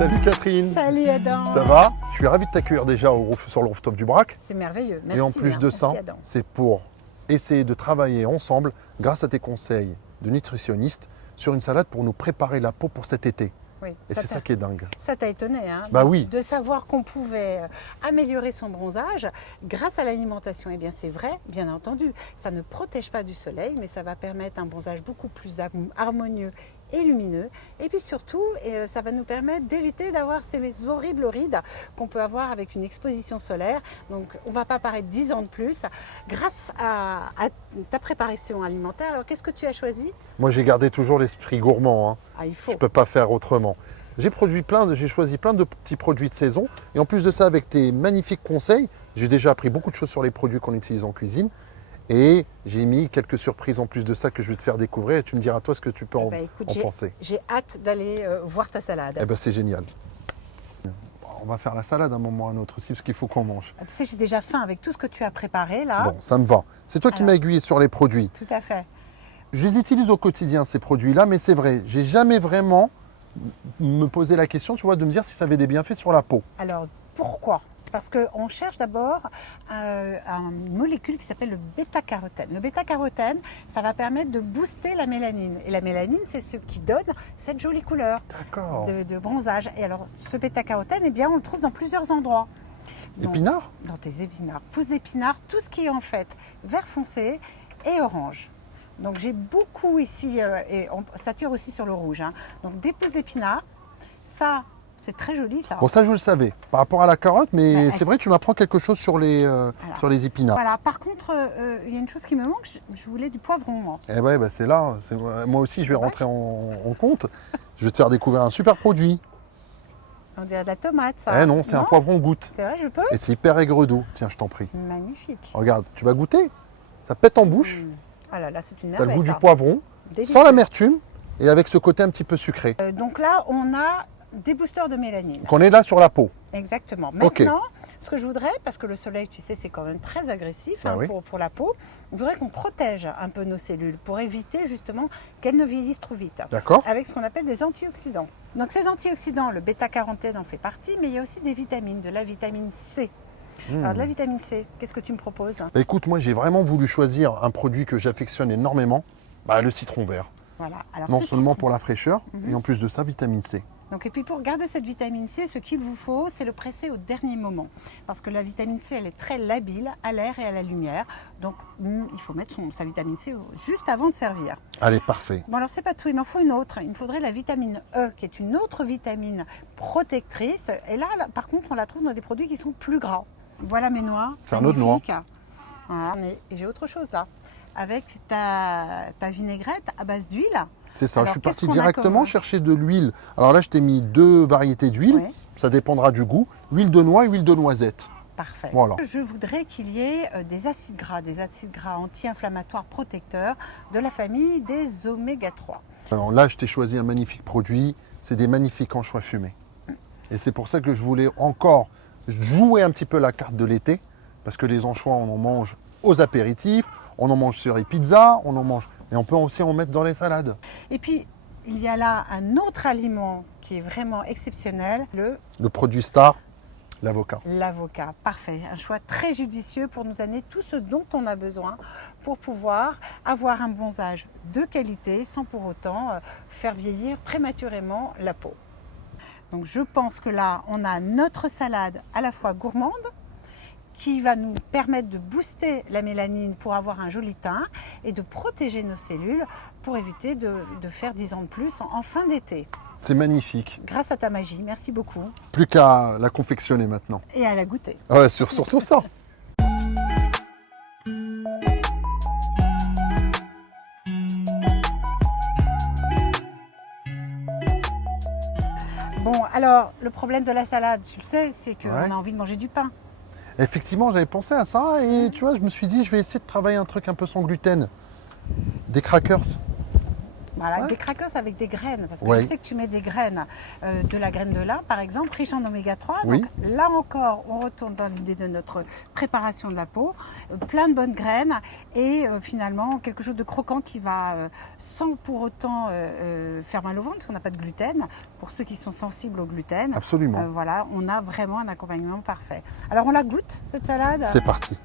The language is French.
Salut Catherine. Salut Adam. Ça va? Je suis ravi de t'accueillir déjà sur le rooftop du Brac. C'est merveilleux. Merci. Et en plus de ça, c'est pour essayer de travailler ensemble, grâce à tes conseils de nutritionniste, sur une salade pour nous préparer la peau pour cet été. Oui, et c'est ça qui est dingue. Ça t'a étonné, hein? Bah oui. De savoir qu'on pouvait améliorer son bronzage grâce à l'alimentation. Eh bien, c'est vrai, bien entendu. Ça ne protège pas du soleil, mais ça va permettre un bronzage beaucoup plus harmonieux et lumineux. Et puis surtout, ça va nous permettre d'éviter d'avoir ces horribles rides qu'on peut avoir avec une exposition solaire. Donc, on ne va pas paraître 10 ans de plus grâce à ta préparation alimentaire. Alors, qu'est-ce que tu as choisi? Moi, j'ai gardé toujours l'esprit gourmand. Hein. Ah, il faut. Je ne peux pas faire autrement. J'ai choisi plein de petits produits de saison. Et en plus de ça, avec tes magnifiques conseils, j'ai déjà appris beaucoup de choses sur les produits qu'on utilise en cuisine. Et j'ai mis quelques surprises en plus de ça que je vais te faire découvrir. Et tu me diras toi ce que tu peux en penser. J'ai hâte d'aller voir ta salade. Eh ben, c'est génial. On va faire la salade à un moment ou à un autre aussi, parce qu'il faut qu'on mange. Tu sais, j'ai déjà faim avec tout ce que tu as préparé là. Bon, ça me va. C'est toi qui m'as aiguillé sur les produits. Tout à fait. Je les utilise au quotidien, ces produits-là, mais c'est vrai, j'ai jamais vraiment me posé la question, tu vois, de me dire si ça avait des bienfaits sur la peau. Alors, pourquoi? Parce qu'on cherche d'abord une molécule qui s'appelle le bêta-carotène. Le bêta-carotène, ça va permettre de booster la mélanine. Et la mélanine, c'est ce qui donne cette jolie couleur de bronzage. Et alors, ce bêta-carotène, eh bien, on le trouve dans plusieurs endroits. Épinards? Dans tes épinards, pousses d'épinards, tout ce qui est en fait vert foncé et orange. Donc j'ai beaucoup ici, ça tire aussi sur le rouge. Hein. Donc des pousses d'épinards, ça c'est très joli ça. Bon ça je le savais, par rapport à la carotte, mais c'est vrai tu m'apprends quelque chose sur les épinards. Voilà, par contre il y a une chose qui me manque, je voulais du poivron moi. Eh ouais, bah, c'est là, moi aussi je vais rentrer en compte, je vais te faire découvrir un super produit. On dirait de la tomate ça. Eh non, c'est un poivron goutte. C'est vrai, je peux? Et c'est hyper aigre doux, tiens je t'en prie. Magnifique. Regarde, tu vas goûter, ça pète en bouche. Ah là là, c'est une merveille. Tu as le goût ça. du poivron, Délicieux. Sans l'amertume et avec ce côté un petit peu sucré. Donc là, on a des boosters de mélanine. Qu'on est là sur la peau. Exactement. Maintenant, ce que je voudrais, parce que le soleil, tu sais, c'est quand même très agressif pour la peau, je voudrais qu'on protège un peu nos cellules pour éviter justement qu'elles ne vieillissent trop vite. D'accord. Avec ce qu'on appelle des antioxydants. Donc ces antioxydants, le bêta-carotène en fait partie, mais il y a aussi des vitamines, de la vitamine C. Alors de la vitamine C, qu'est-ce que tu me proposes? Bah, écoute, moi j'ai vraiment voulu choisir un produit que j'affectionne énormément, le citron vert. Voilà. Alors, non seulement pour la fraîcheur, et en plus de ça, vitamine C. Donc, et puis pour garder cette vitamine C, ce qu'il vous faut, c'est le presser au dernier moment. Parce que la vitamine C, elle est très labile à l'air et à la lumière. Donc il faut mettre sa vitamine C juste avant de servir. Allez, parfait. Bon alors c'est pas tout, il m'en faut une autre. Il me faudrait la vitamine E, qui est une autre vitamine protectrice. Et là, par contre, on la trouve dans des produits qui sont plus gras. Voilà mes noix. C'est un autre noix. Voilà. Et j'ai autre chose là. Avec ta vinaigrette à base d'huile. C'est ça, je suis parti directement chercher de l'huile. Alors là, je t'ai mis 2 variétés d'huile. Ça dépendra du goût. Huile de noix et huile de noisette. Parfait. Voilà. Je voudrais qu'il y ait des acides gras anti-inflammatoires protecteurs de la famille des oméga 3. Alors là, je t'ai choisi un magnifique produit. C'est des magnifiques anchois fumés. Et c'est pour ça que je voulais encore jouer un petit peu la carte de l'été. Parce que les anchois, on en mange aux apéritifs, on en mange sur les pizzas, on en mange. Et on peut aussi en mettre dans les salades. Et puis, il y a là un autre aliment qui est vraiment exceptionnel, le produit star, l'avocat. L'avocat, parfait. Un choix très judicieux pour nous amener tout ce dont on a besoin pour pouvoir avoir un bronzage de qualité sans pour autant faire vieillir prématurément la peau. Donc je pense que là, on a notre salade à la fois gourmande, qui va nous permettre de booster la mélanine pour avoir un joli teint et de protéger nos cellules pour éviter de faire 10 ans de plus en fin d'été. C'est magnifique. Grâce à ta magie, merci beaucoup. Plus qu'à la confectionner maintenant. Et à la goûter. Ouais, surtout ça. Bon, alors, le problème de la salade, tu le sais, c'est qu'on a envie de manger du pain. Effectivement, j'avais pensé à ça et tu vois, je me suis dit, je vais essayer de travailler un truc un peu sans gluten. Des crackers. Voilà, Ouais. des crackers avec des graines, parce que Ouais. je sais que tu mets des graines, de la graine de lin, par exemple, riche en oméga 3. Oui. Donc là encore, on retourne dans l'idée de notre préparation de la peau. Plein de bonnes graines et finalement quelque chose de croquant qui va, sans pour autant faire mal au ventre, parce qu'on n'a pas de gluten. Pour ceux qui sont sensibles au gluten, Absolument. voilà, on a vraiment un accompagnement parfait. Alors on la goûte, cette salade? C'est parti.